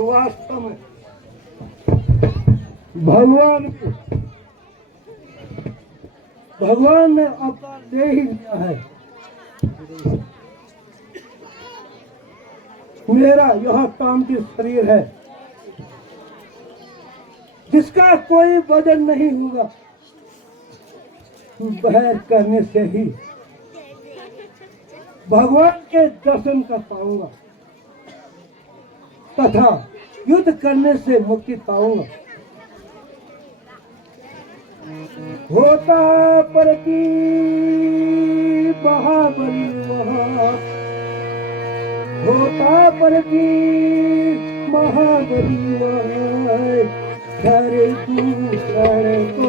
वास्तव में भगवान ने अवतार दे ही दिया है। मेरा यह कामटी शरीर है जिसका कोई वजन नहीं होगा। बैर करने से ही भगवान के दर्शन कर पाऊंगा तथा युद्ध करने से मुक्ति पाऊंगा। होता परती महाबली वहाँ, होता परती महाबली वहाँ, घर दूसरे को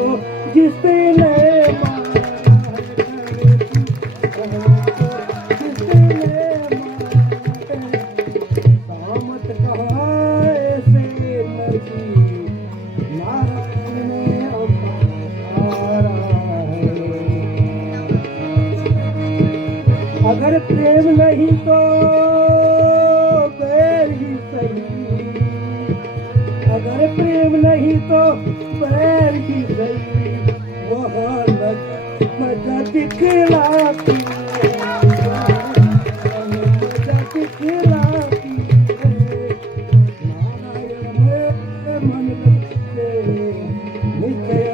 जिसने अगर प्रेम नहीं तो बैर ही सही, अगर प्रेम नहीं तो बैर ही सही। वह मजा दिखलाती, मजा दिखलाती नारायण में मन लगते नित्य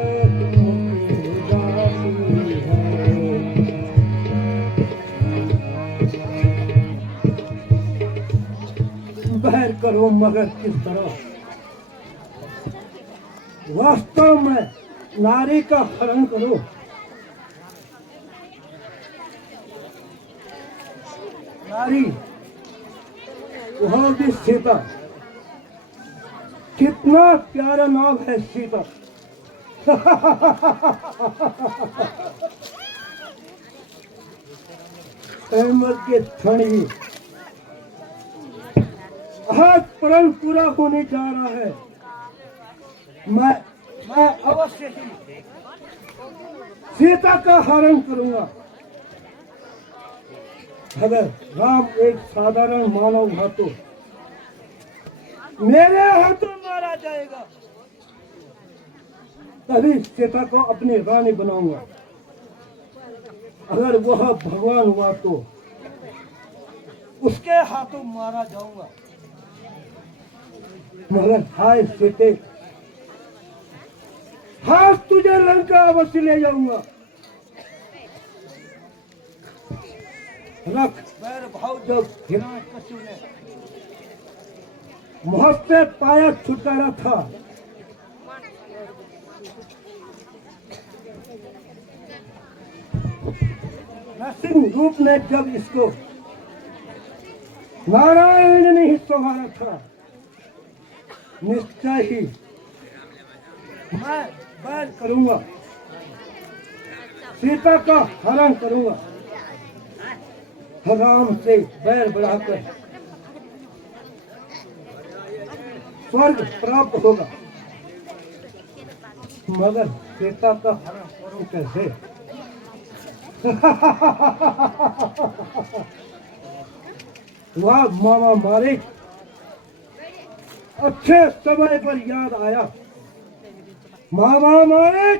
बैर करो मगर किस तरह। वास्तव में नारी का हरण करो। नारी वह भी सीता, कितना प्यारा नाम है सीता। अहमद के क्षण ही आज प्रण पूरा होने जा रहा है। मैं अवश्य ही सीता का हरण करूंगा। अगर राम एक साधारण मानव था तो मेरे हाथों मारा जाएगा, तभी सीता को अपनी रानी बनाऊंगा। अगर वह भगवान हुआ तो उसके हाथों मारा जाऊंगा। मगर हाय सीते, हाथ तुझे लंका अवश्य ले जाऊंगा। रख बैर भाव जब हिरण्यकश्यप ने महत से पाया छुटकारा था, नरसिंह रूप ने जब इसको नारायण ने ही संभाला था, निश्चय ही मैं बैर करूंगा, सीता का हरण करूंगा। राम से बैर बढ़ाकर स्वर्ग प्राप्त होगा, मगर सीता का हरण करूं कैसे? वाह मामा मारे, अच्छे समय पर याद आया। मामा मारे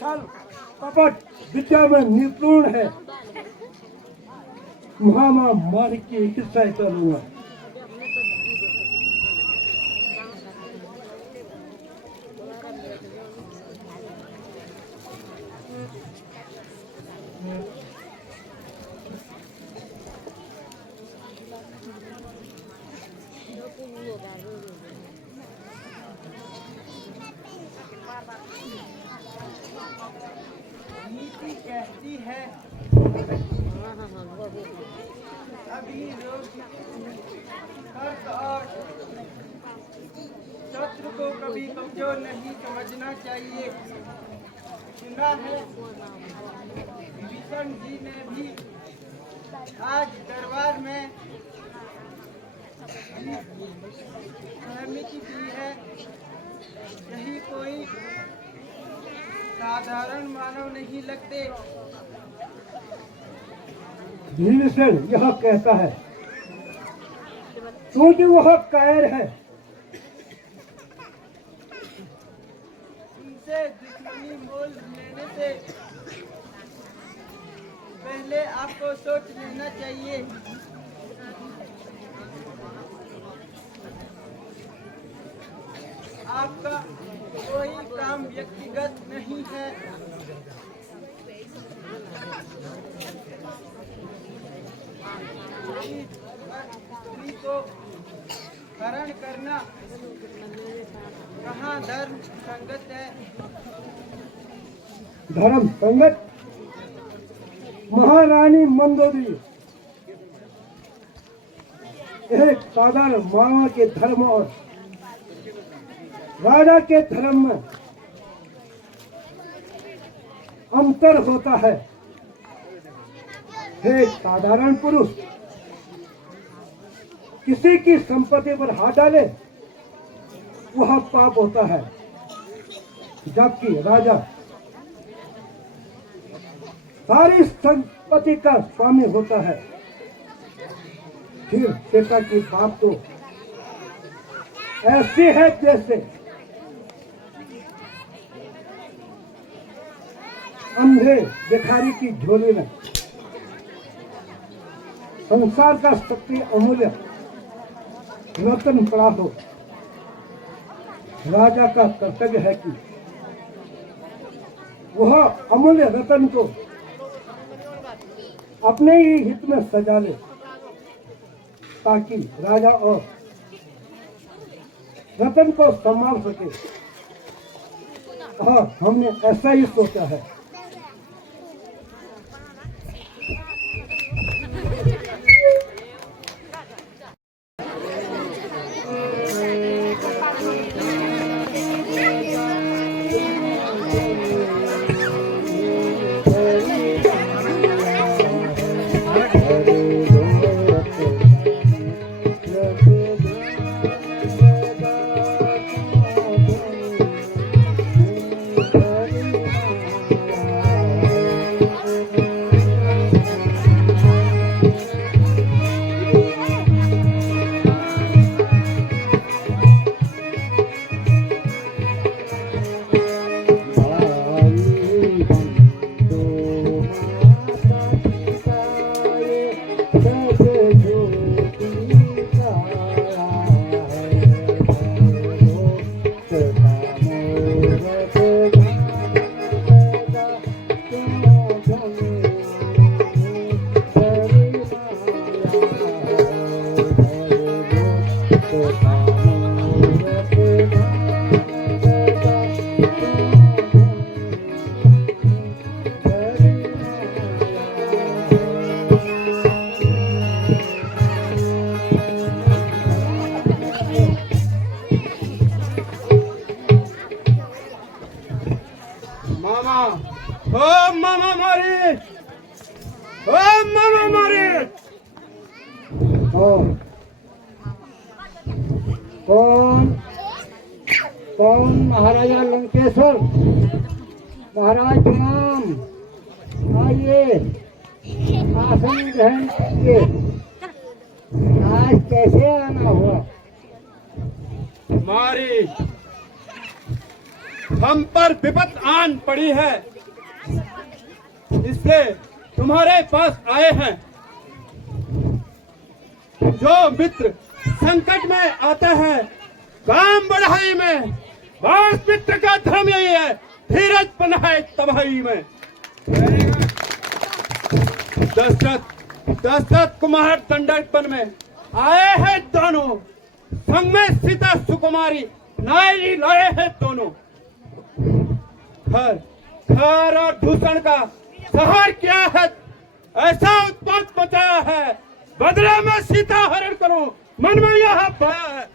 चल, कपट विद्या में निपुण है। मामा मारे की हिस्सा करूंगा। कहती है अभी लोग हर्ष और शत्रु को कभी कमजोर नहीं समझना चाहिए। सुना है विभीषण जी ने भी आज दरबार में सहमति दी है। यही कोई साधारण मानव नहीं लगते। विभीषण यह कहता है क्योंकि वह कायर है। उनसे दुश्मनी मोल लेने से पहले आपको सोच लेना चाहिए। आपका कोई काम व्यक्तिगत नहीं है। स्त्री को हरण करना कहाँ धर्म संगत है। धर्म संगत महारानी मंदोदरी एक साधारण मानव के धर्म और राजा के धर्म में अंतर होता है। एक साधारण पुरुष किसी की संपत्ति पर हाथ डाले वह पाप होता है, जबकि राजा सारी संपत्ति का स्वामी होता है। फिर सीता की बात तो ऐसी है जैसे अंधे भिखारी की झोली में संसार का सबसे अमूल्य रतन पड़ा हो। राजा का कर्तव्य है कि वह अमूल्य रतन को अपने ही हित में सजा ले, ताकि राजा और रतन को संभाल सके। और हमने ऐसा ही सोचा है। मामा मारे, ओ मामा मारे। कौन कौन? महाराजा लंकेश्वर। महाराज प्रणाम, आइए आसन ग्रहण कीजिए। आज कैसे आना हुआ? मारी हम पर विपत आन पड़ी है, इसलिए तुम्हारे पास आए हैं। जो मित्र संकट में आता है काम बढ़ाई में, बस मित्र का धर्म यही है, धीरज बनाए तबाही में। दशरथ कुमार दंडकपन में आए हैं दोनों, संग में सीता सुकुमारी नारी लाए हैं दोनों। खर और दूषण का शहर क्या है, ऐसा उत्पात मचाया है, बदले में सीता हरण करो, मन में यह भय है।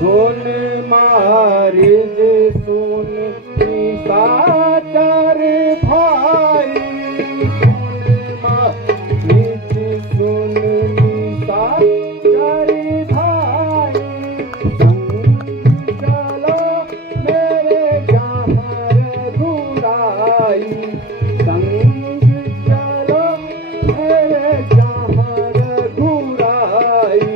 सुन मारिज सुन साचार भाई, सुन मारिज सुन साचार भाई, संग चलो मेरे जहाँ घुराई, संग चलो मेरे जहाँ घुराई।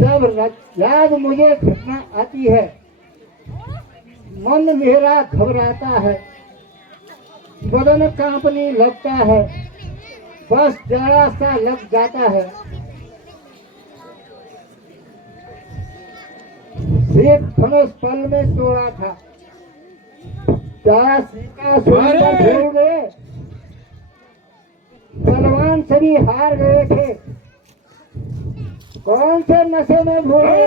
जब याद मुझे घटना आती है, मन मेरा घबराता है, बदन कांपने लगता है, बस जरा सा लग जाता है। एक धनुष पल में तोड़ा था, जरा सीता भूल गए, बलवान सभी हार गए थे, कौन से नशे में भूल गए।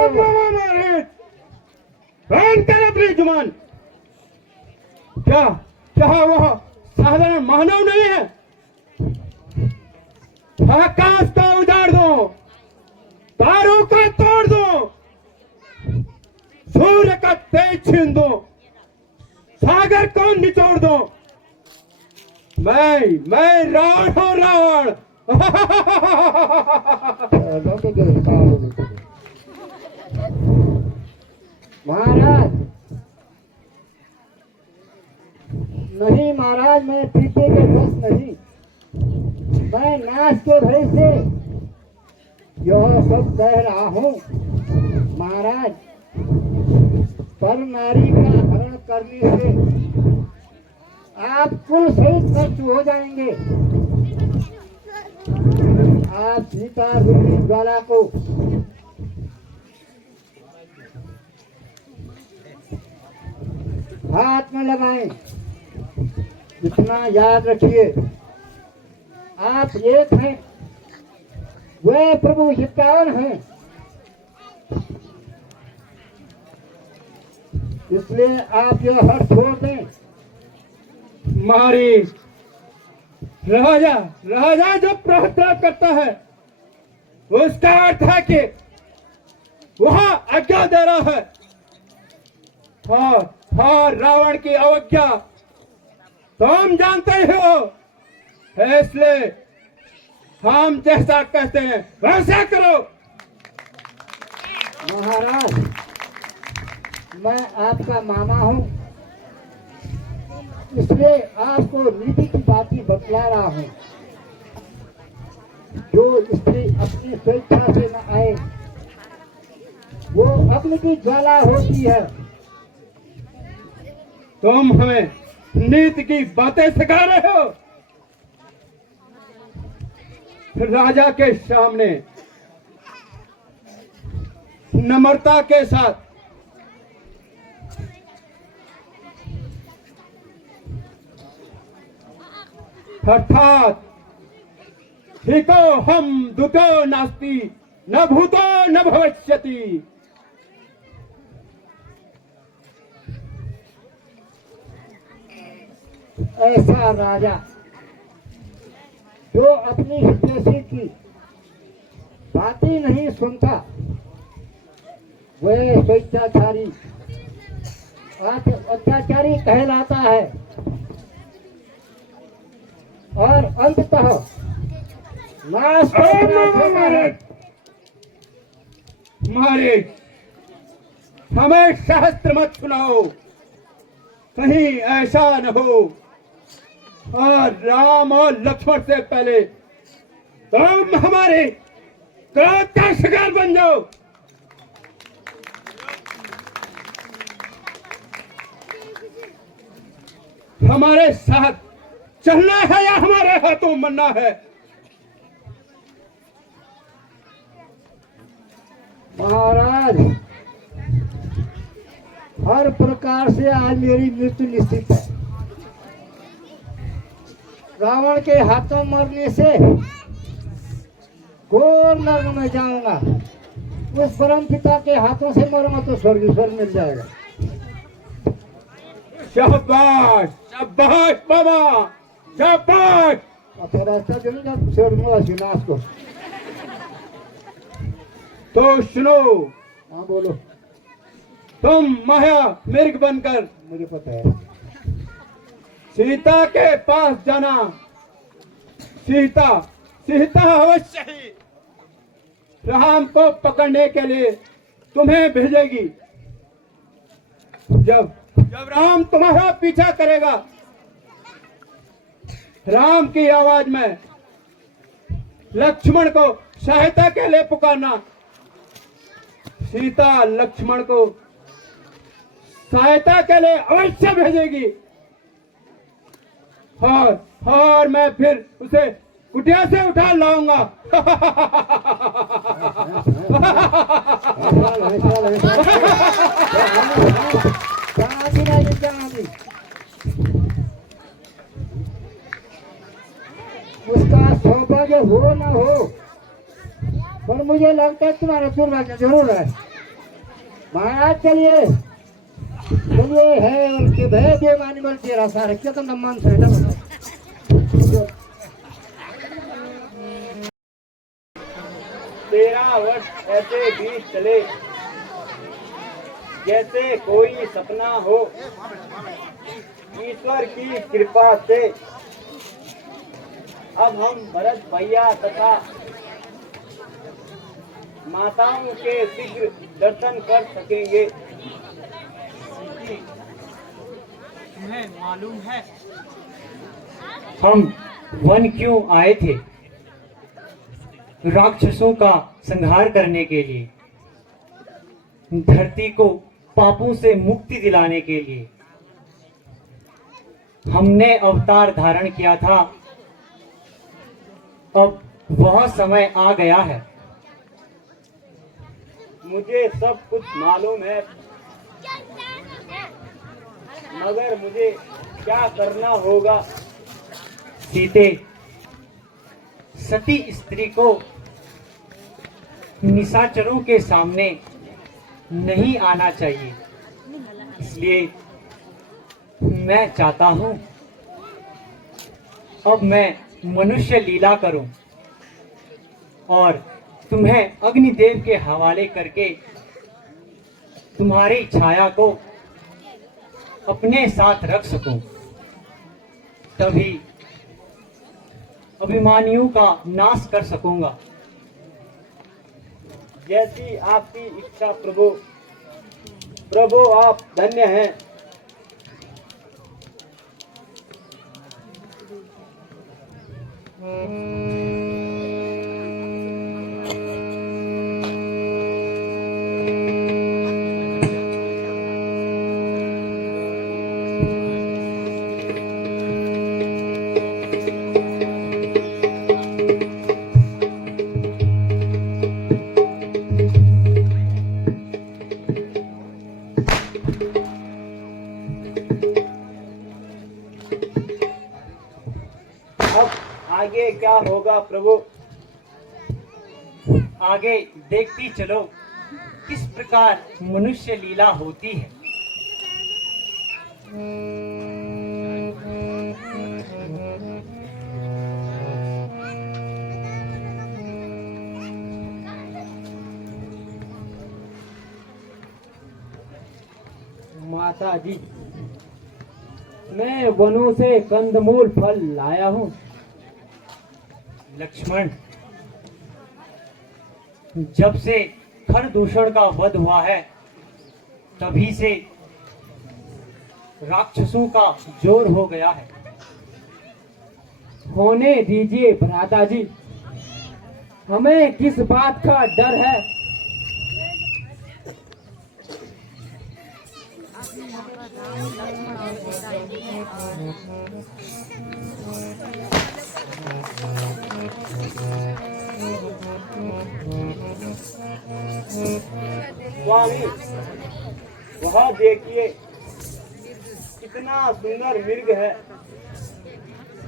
अपनी जुबान, क्या क्या वह साधारण मानव नहीं है? आकाश का उजाड़ दो, तारों का तोड़ दो, सूर्य का तेज छीन दो, सागर को निचोड़ दो। मैं रावण हूँ, रावण। महाराज नहीं, महाराज मैं पीछे के बस नहीं, मैं नाश के भय से यह सब कह रहा हूँ। महाराज पर नारी का हरण करने से आप कुल सहित नष्ट हो जाएंगे। आप सीता रूपी ज्वाला को हाथ में लगाएं। इतना याद रखिए, आप एक हैं, वे प्रभु 51 हैं। इसलिए आप यह हर छोड़ दें। महाराज, राजा जो प्रार्थना करता है उसका अर्थ है कि वहां आज्ञा दे रहा है। और रावण की अवज्ञा तुम जानते हो, इसलिए हम जैसा कहते हैं वैसा करो। महाराज मैं आपका मामा हूँ, इसलिए आपको नीति की बातें बतला रहा हूँ। जो स्त्री अपनी स्वेच्छा से न आए वो अग्नि की ज्वाला होती है। तुम हमें नीति की बातें सिखा रहे हो। राजा के सामने नम्रता के साथ अर्थात हिको हम दुतो नास्ति न भूतो न भविष्यति। ऐसा राजा जो अपनी हितैषी की बातें नहीं सुनता वह स्वेच्छाचारी अत्याचारी कहलाता है और अंततः नाश महाराज, हमें शास्त्र मत सुनाओ, कहीं ऐसा न हो और राम और लक्ष्मण से पहले तुम हमारे क्रोध का शिकार बन जाओ। हमारे साथ चलना है या हमारे हाथों मरना है? महाराज हर प्रकार से आज मेरी मृत्यु निश्चित है। रावण के हाथों मरने से घोर नरक में जाऊंगा, उस परम पिता के हाथों से मरूंगा तो स्वर्ग मिल जाएगा। शाबाश शाबाश बाबा शाबाश। अच्छा रास्ता जो नहीं छोड़ूंगा विनाश को। तो सुनो, हाँ बोलो। तुम माया मृग बनकर मुझे पता है। सीता के पास जाना। सीता अवश्य ही राम को पकड़ने के लिए तुम्हें भेजेगी। जब राम तुम्हारा पीछा करेगा, राम की आवाज में लक्ष्मण को सहायता के लिए पुकारना। सीता लक्ष्मण को सहायता के लिए अवश्य भेजेगी और मैं फिर उसे कुटिया से उठा लाऊंगा। उसका सौभाग्य हो ना हो, पर मुझे लगता है तुम्हारा दुर्भाग्य जरूर है। महाराज चलिए है उनके भय बेमानी बल तेरा सारा क्या तुम मन से तेरह वर्ष ऐसे बीत चले, जैसे कोई सपना हो। ईश्वर की कृपा से अब हम भरत भैया तथा माताओं के शीघ्र दर्शन कर सकेंगे। तुम्हें मालूम है हम वन क्यों आए थे? राक्षसों का संहार करने के लिए, धरती को पापों से मुक्ति दिलाने के लिए हमने अवतार धारण किया था। अब वह समय आ गया है। मुझे सब कुछ मालूम है, मगर मुझे क्या करना होगा? सीते, सती स्त्री को निशाचरों के सामने नहीं आना चाहिए। इसलिए मैं चाहता हूं अब मैं मनुष्य लीला करूं और तुम्हें अग्निदेव के हवाले करके तुम्हारी छाया को अपने साथ रख सकूं। तभी अभिमानियों का नाश कर सकूंगा। जैसी आपकी इच्छा प्रभु। प्रभु आप धन्य हैं। अब आगे क्या होगा प्रभु? आगे देखती चलो किस प्रकार मनुष्य लीला होती है। माता जी, मैं वनों से कंदमूल फल लाया हूँ। लक्ष्मण, जब से खरदूषण का वध हुआ है तभी से राक्षसों का जोर हो गया है। होने दीजिए भ्राता जी, हमें किस बात का डर है? स्वामी, वह देखिए कितना सुंदर मृग है।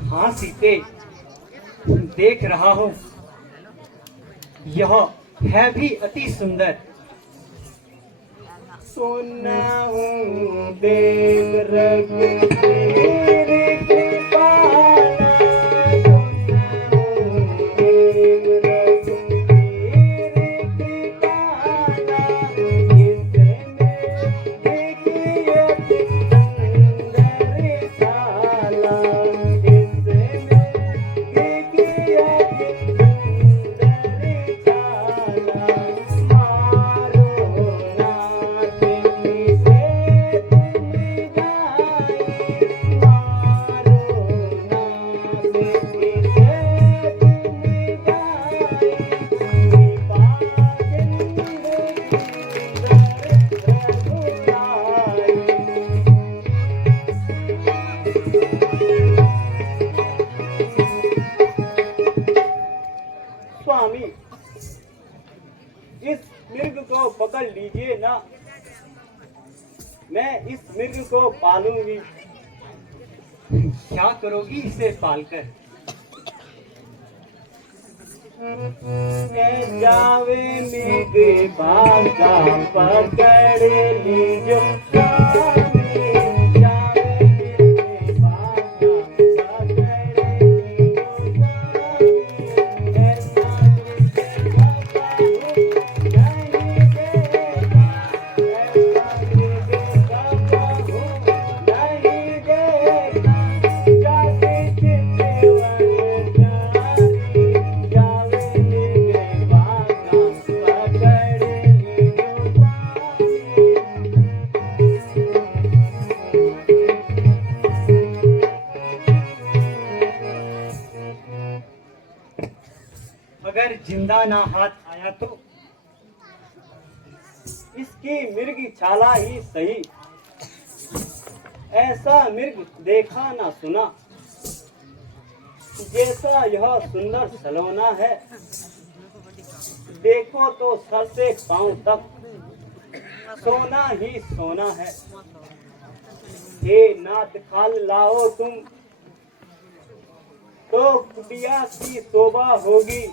हाँ सीते, देख रहा हूं, यह है भी अति सुंदर। सुना हूँ देव रग तेरे कृपाला, सुना हूँ देव रग तेरे कृपाला, इसमें देखिए सुंदर साला, इसमें देखिए सुंदर साला, मारो नाथ से तुम जाए, मारो नाथ से तुम जाए, कृपा स्वामी, इस मृग को पकड़ लीजिए ना, मैं इस मृग को पालूंगी। क्या करोगी इसे पालकर? जावे मृग भागा पकड़ लीजो स्वामी, जावे मृग भागा पकड़ लीजो स्वामी, ऐसा कृष्ण नहीं देगा, ऐसा बंदा ना हाथ आया तो इसकी मृग छाला ही सही, ऐसा मृग देखा ना सुना, जैसा यह सुंदर सलोना है। देखो तो सर से पांव तक सोना ही सोना है। हे नाथ खाल लाओ तुम, तो कुटिया की शोभा होगी।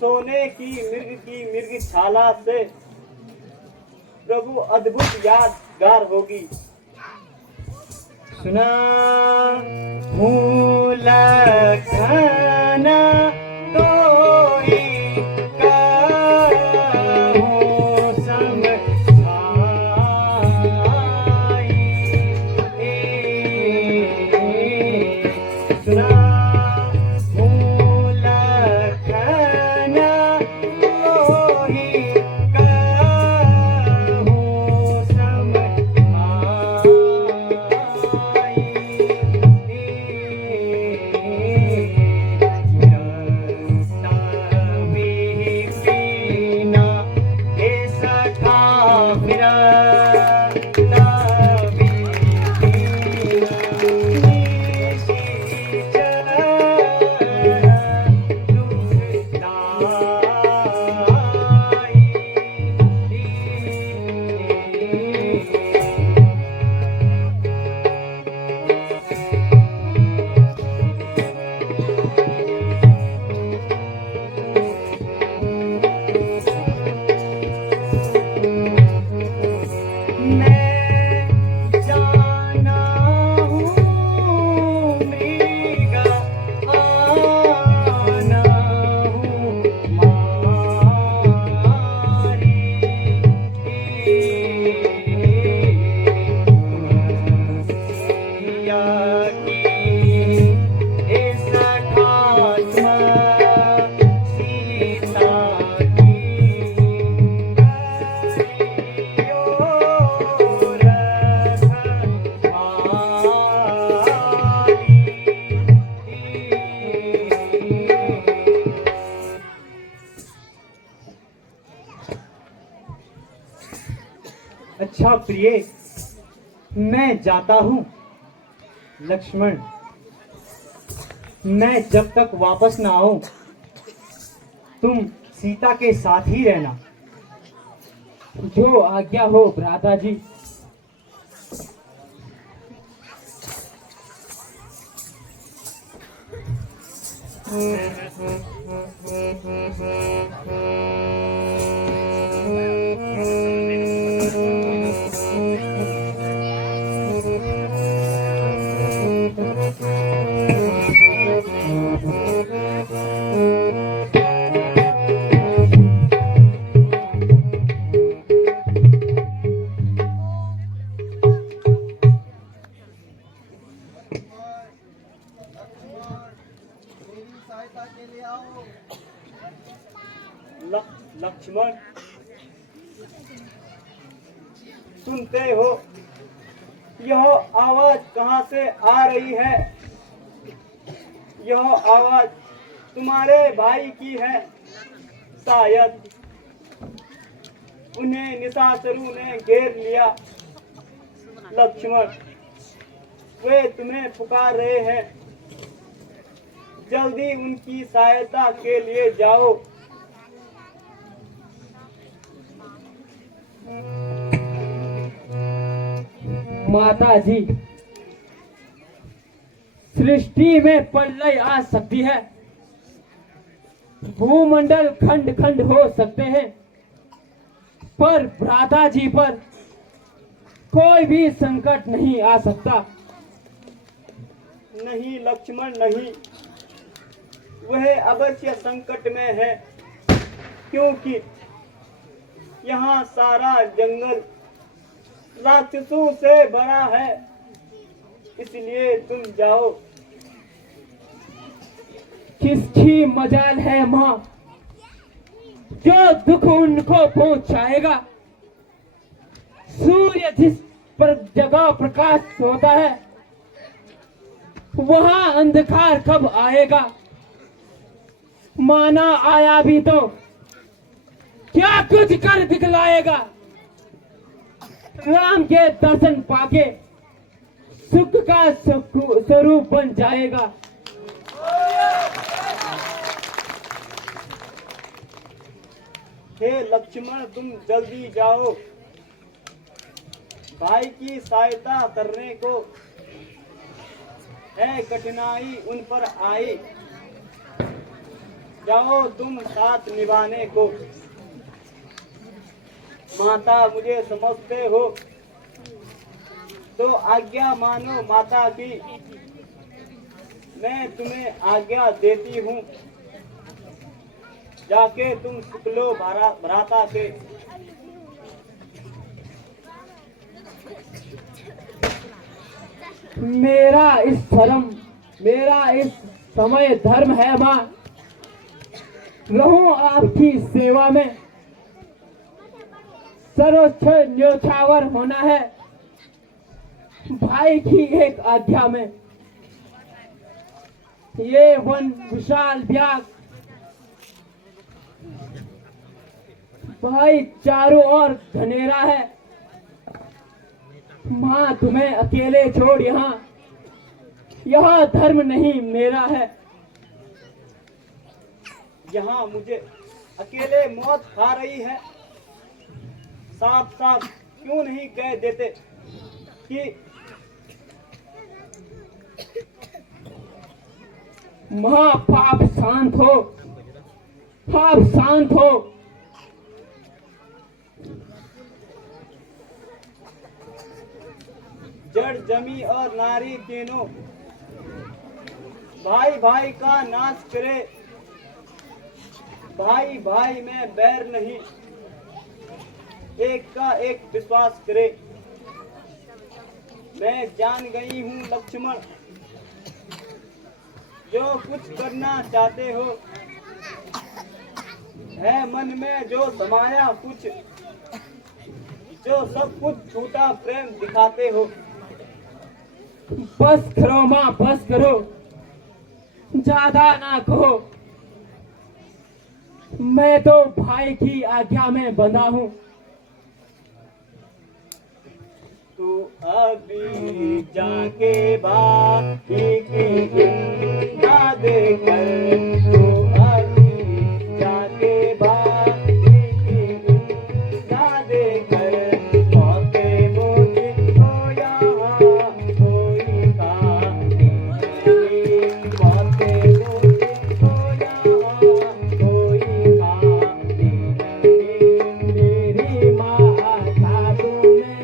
सोने की मृग छाला से प्रभु अद्भुत यादगार होगी। सुना भूल खाना कोई काहू समझाई, सुना भूल खाना कोई काहू अच्छा प्रिय, मैं जाता हूँ। लक्ष्मण, मैं जब तक वापस ना आऊं तुम सीता के साथ ही रहना। जो आज्ञा हो भ्राता जी। लक्ष्मण, सुनते हो यह आवाज कहाँ से आ रही है? यह आवाज तुम्हारे भाई की है। शायद उन्हें निशाचरों ने घेर लिया। लक्ष्मण, वे तुम्हें पुकार रहे हैं। जल्दी उनकी सहायता के लिए जाओ। माता जी, सृष्टि में प्रलय आ सकती है, भूमंडल खंड खंड हो सकते हैं, पर भ्राता जी पर कोई भी संकट नहीं आ सकता। नहीं लक्ष्मण, नहीं, वह अवश्य संकट में है, क्योंकि यहाँ सारा जंगल राक्षसों से भरा है। इसलिए तुम जाओ। किसकी मजाल है माँ, जो दुख उनको पहुंचाएगा। सूर्य जिस पर जगह प्रकाश होता है, वहां अंधकार कब आएगा। माना आया भी तो क्या कुछ कर दिखलाएगा। राम के दर्शन पाके सुख का स्वरूप बन जाएगा। हे लक्ष्मण, तुम जल्दी जाओ, भाई की सहायता करने को है कठिनाई उन पर आई। जाओ तुम साथ निभाने को। माता मुझे समझते हो तो आज्ञा मानो माता की, मैं तुम्हें आज्ञा देती हूँ। जाके तुम सुख लो भ्राता से। मेरा इस समय धर्म है माँ, रहूं आपकी सेवा में। सर्वोच्च न्योछावर होना है भाई की एक आज्ञा में। ये वन विशाल व्याग, भाई चारों ओर घनेरा है। माँ तुम्हें अकेले छोड़ यहाँ, यह धर्म नहीं मेरा है। यहाँ मुझे अकेले मौत खा रही है। साफ साफ क्यों नहीं कह देते कि माँ पाप शांत हो, पाप शांत हो। जड़ जमी और नारी तीनों भाई भाई का नाश करे। भाई भाई में बैर नहीं, एक का एक विश्वास करे। मैं जान गई हूँ लक्ष्मण, जो कुछ करना चाहते हो है मन में जो समाया कुछ, जो सब कुछ झूठा प्रेम दिखाते हो। बस करो माँ, बस करो, ज्यादा ना कहो। मैं तो भाई की आज्ञा में बंधा हूँ। तू अभी जाके भाई की ना देकर, तू अभी जाके भाई की ना देकर, मौके मुझे हो यहाँ कोई कहानी नहीं। मौके मुझे हो यहाँ कोई कहानी नहीं। मेरी माँ साधु में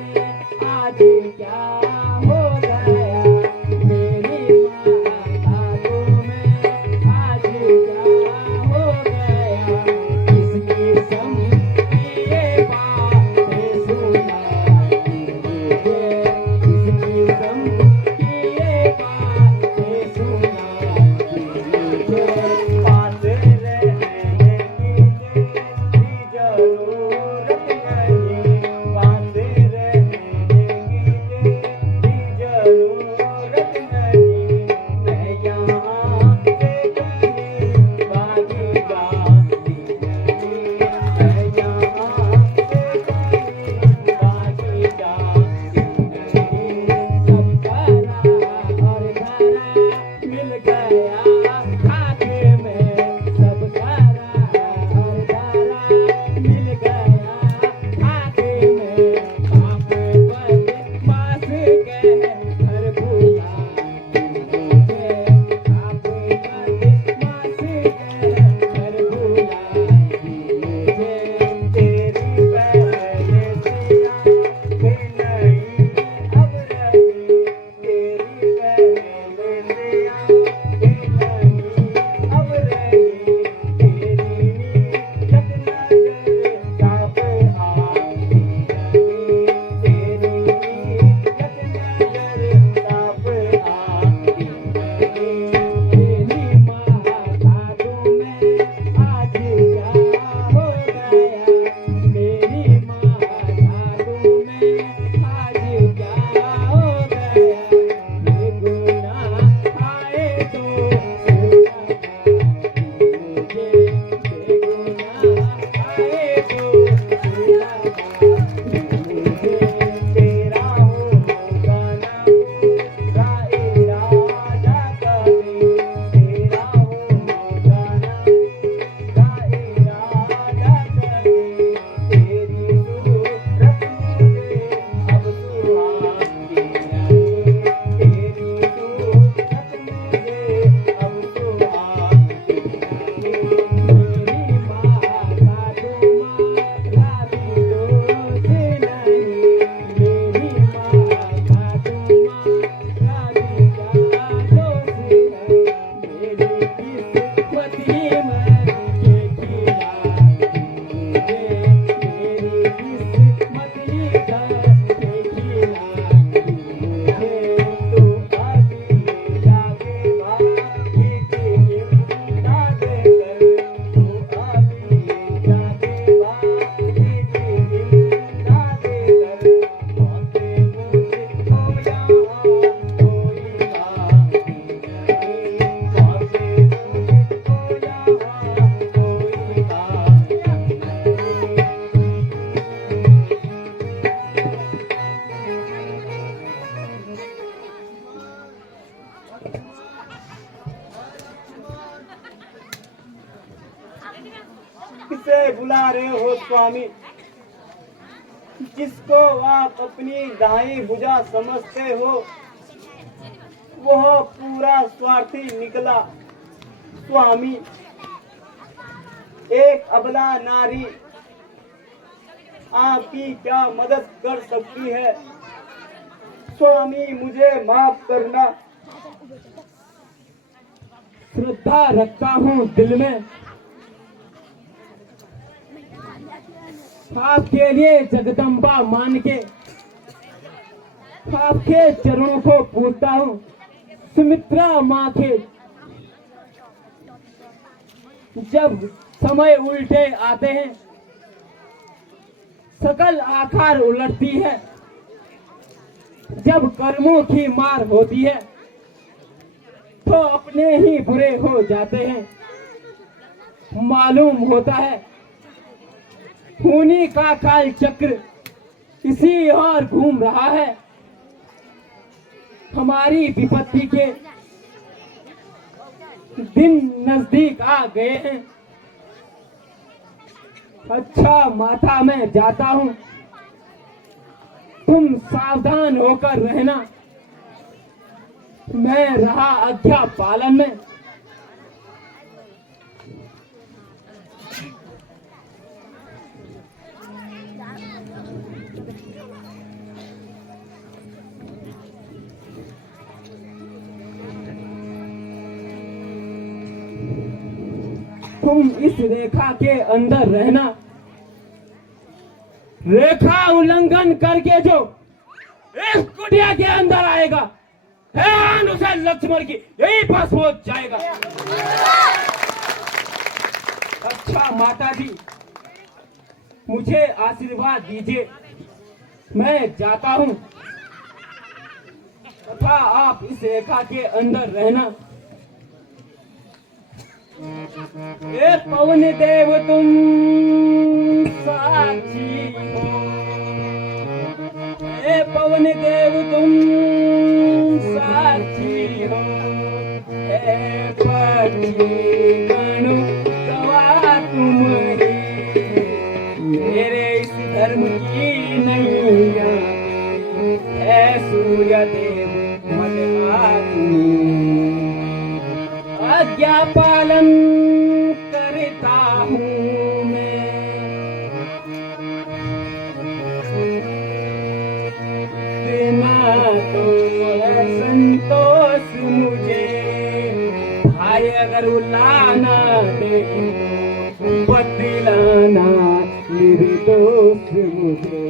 आज क्या हो गया। मेरी माँ साधु में आज क्या हो गया। किसकी सम्मति ये बातें सुनाई मुझे। किसकी सम्मति ये बातें सुनाई मुझे। पास रहने की तेरी जरूरत नहीं। पास रहने की किसे बुला रहे हो स्वामी? जिसको आप अपनी दाई भुजा समझते हो वह पूरा स्वार्थी निकला स्वामी। एक अबला नारी आपकी क्या मदद कर सकती है स्वामी? मुझे माफ करना। श्रद्धा रखता हूँ दिल में आपके लिए जगदम्बा मान के, आपके चरणों को पूजता हूँ सुमित्रा माँ के। जब समय उल्टे आते हैं, सकल आकार उलटती है, जब कर्मों की मार होती है तो अपने ही बुरे हो जाते हैं। मालूम होता है खूनी का काल चक्र इसी ओर घूम रहा है। हमारी विपत्ति के दिन नजदीक आ गए हैं। अच्छा माता, मैं जाता हूँ, तुम सावधान होकर रहना। मैं रहा आज्ञा पालन में। तुम इस रेखा के अंदर रहना। रेखा उल्लंघन करके जो इस कुटिया के अंदर आएगा, है उसे लक्ष्मण की यही पास हो जाएगा। अच्छा माता जी, मुझे आशीर्वाद दीजिए, मैं जाता हूँ तथा आप इस रेखा के अंदर रहना। ए पवन देव तुम साक्षी हो, ए पवन देव तुम साक्षी हो, ए पक्षी गण गवाह तुम ही, मेरे इस धर्म की नैया है सूर्य देव आज्ञा पालन करता हूँ मैं। देना तो है संतोष मुझे, भाई अगर उलाना दे बदलाना निर्दोष मुझे।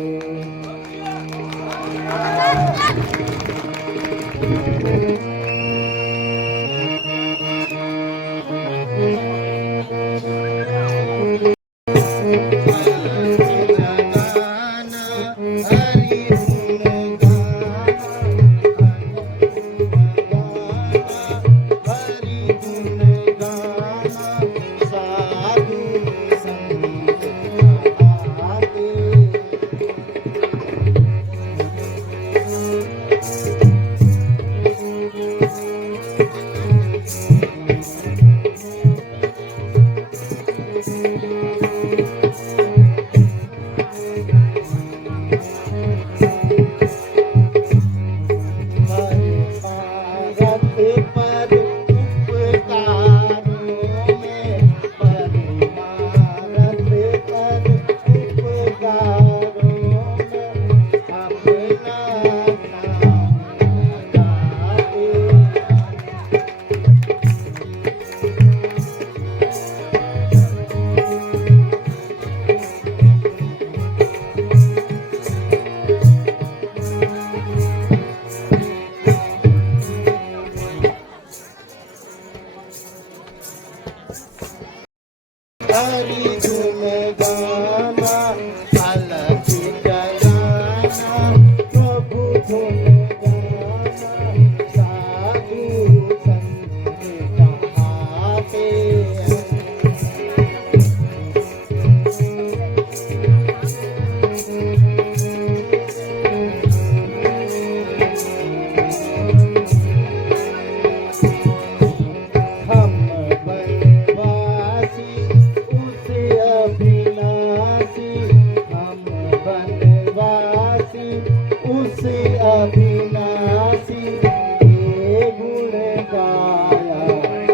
अविनाशी के गुण गाया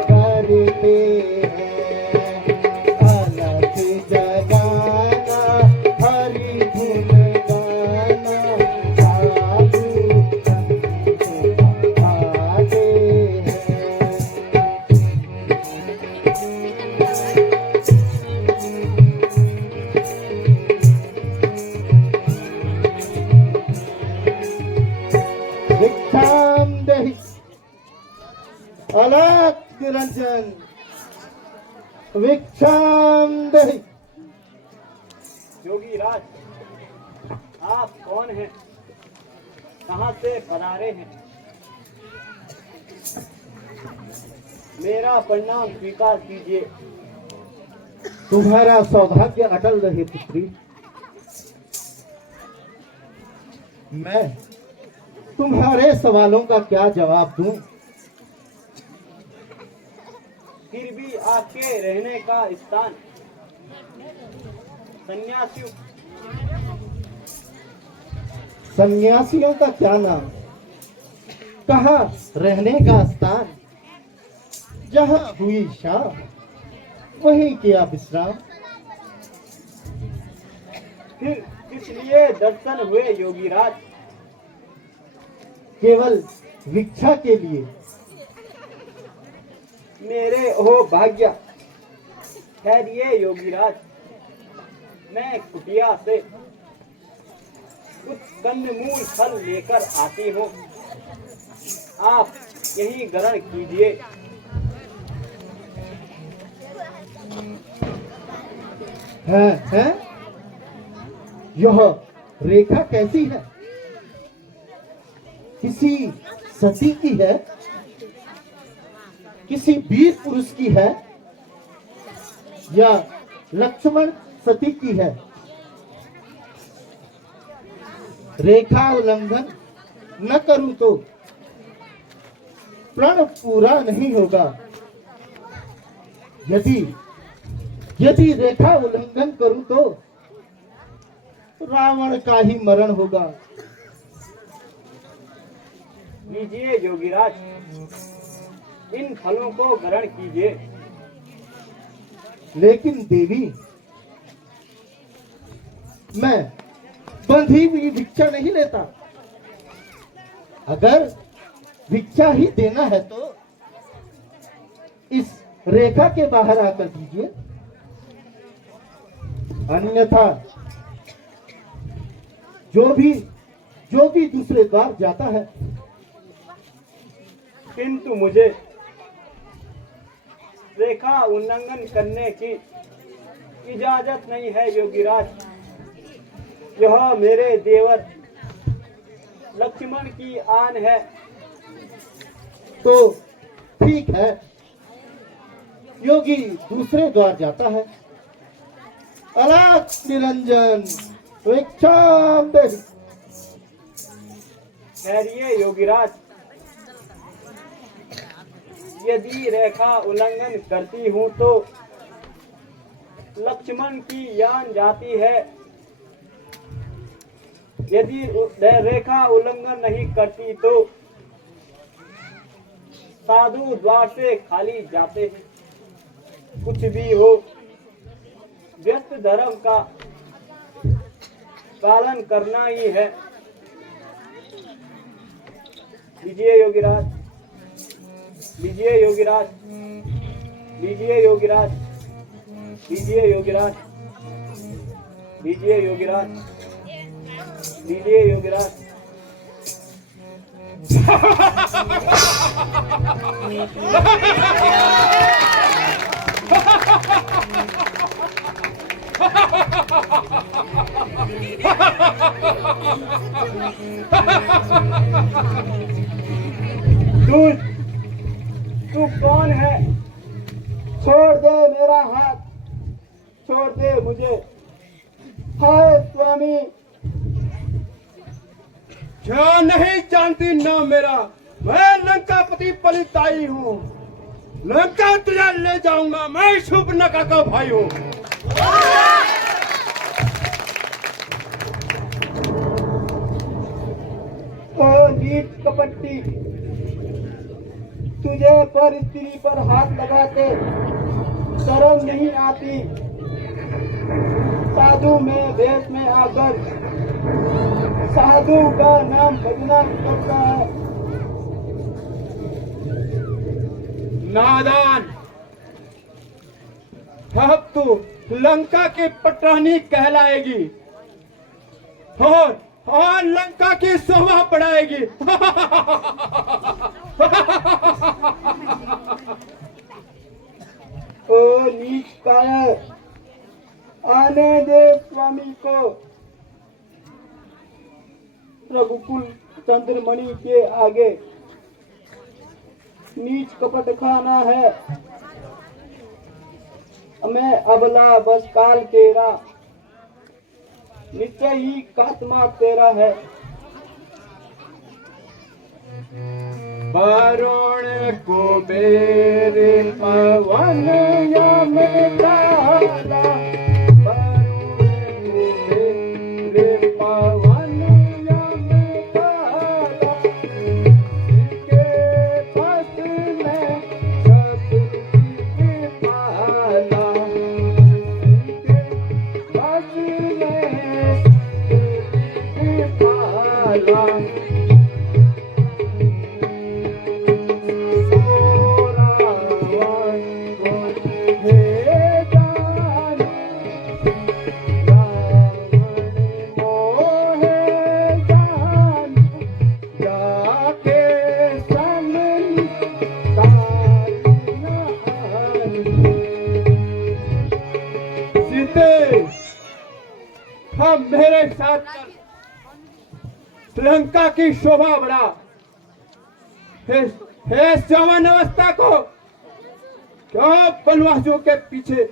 करते हैं। अलख जगाना हरि गुण गाना साधु संत आते हैं। भिक्षाम देहि अलख निरंजन भिक्षाम देहि। योगी राज, आप कौन हैं? कहाँ से पधारे हैं? मेरा प्रणाम स्वीकार कीजिए। तुम्हारा सौभाग्य अटल रहे पुत्री। मैं तुम्हारे सवालों का क्या जवाब दूं? फिर भी आपके रहने का स्थान सन्यासियों सन्यासियों का क्या नाम? कहाँ रहने का स्थान? जहाँ हुई शाम वहीं किया विश्राम। फिर किस लिए दर्शन हुए योगी राज? केवल भिक्षा के लिए। मेरे हो भाग्य। ठहरिए योगी राज, मैं कुटिया से कुछ कंदमूल फल लेकर आती हूँ, आप यही ग्रहण कीजिए। है? यह रेखा कैसी है? किसी सती की है? किसी वीर पुरुष की है? या लक्ष्मण सती की है? रेखा उल्लंघन न करूं तो प्रण पूरा नहीं होगा। यदि रेखा उल्लंघन करूं तो रावण का ही मरण होगा। लीजिए योगीराज, इन फलों को ग्रहण कीजिए। लेकिन देवी, मैं बंधी हुई भिक्षा नहीं लेता। अगर भिक्षा ही देना है तो इस रेखा के बाहर आकर दीजिए, अन्यथा जो भी दूसरे द्वार जाता है। किंतु मुझे रेखा उल्लंघन करने की इजाजत नहीं है योगीराज। यह मेरे देवर लक्ष्मण की आन है। तो ठीक है, योगी दूसरे द्वार जाता है। अलख निरंजन भिक्षाम देहि। ठहरिए योगीराज, यदि रेखा उल्लंघन करती हूँ तो लक्ष्मण की यान जाती है। यदि रेखा उल्लंघन नहीं करती तो साधु द्वार से खाली जाते हैं। कुछ भी हो, व्यस्त धर्म का पालन करना ही है। लीजिए योगीराज, लीजिए योगीराज, लीजिए योगीराज, लीजिए योगीराज, लीजिए योगीराज, लीजिए योगीराज। तू कौन है? छोड़ दे मेरा हाथ, छोड़ दे मुझे। हाय स्वामी। क्या नहीं जानती ना मेरा? मैं लंकापति पलिताई हूँ। लंका तुझे ले जाऊंगा। मैं शूर्पणखा का भाई हूँ। नीच कपटी, तुझे पर स्त्री पर हाथ लगाते शर्म नहीं आती। साधु में भेष में आकर साधु का नाम बदनाम करता है। नादान, अब तू लंका की पटरानी कहलाएगी और लंका की शोभा बढ़ाएगी। ओ नीच कायर, आने दे स्वामी को रघुकुल चंद्रमणि के आगे। नीच कपट खाना है, मैं अबला बस काल तेरा, निश्चय ही कात्मा तेरा है। वरुण कुबेर पवन यम काला, वरुण कुबेर पवन यम काला, इसके बस में सब पाला, इसके बस में सब पाला। हम मेरे साथ लंका की शोभा बढ़ा। हे जवान अवस्था को क्यों बनवासियों के पीछे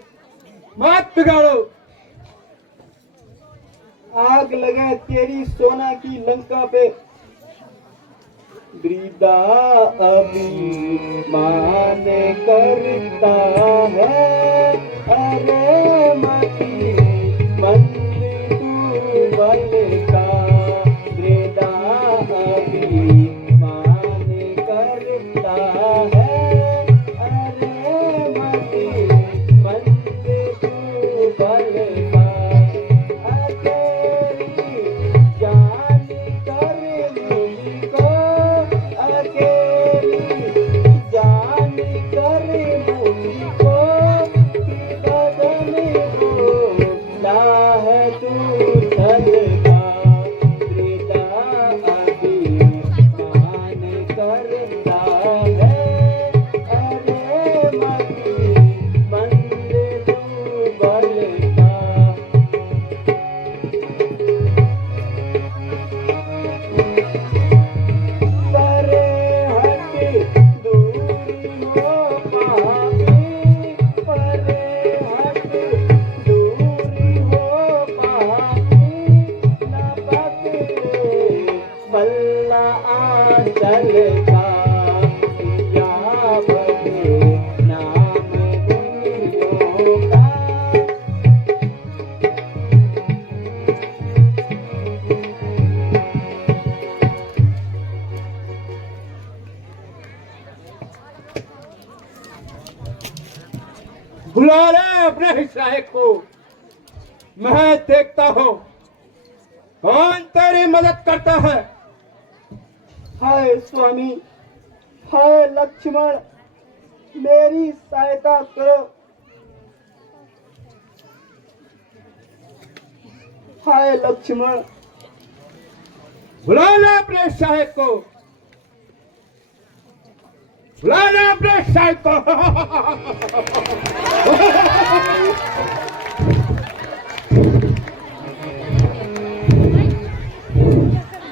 मत बिगाड़ो। आग लगे तेरी सोना की लंका पे, वृद्धा अभी मान करता है। अरे मती मंदिर तू बल का, वृद्धा अभी मान करता है। अरे मती मंदिर तू बल का, बुला ले अपने सहायक को, मैं देखता हूँ कौन तेरी मदद करता है। हाय स्वामी, हाय लक्ष्मण, मेरी सहायता करो। हाय लक्ष्मण, बुला ले अपने सहायक को, बुला ले अपने सहायक को।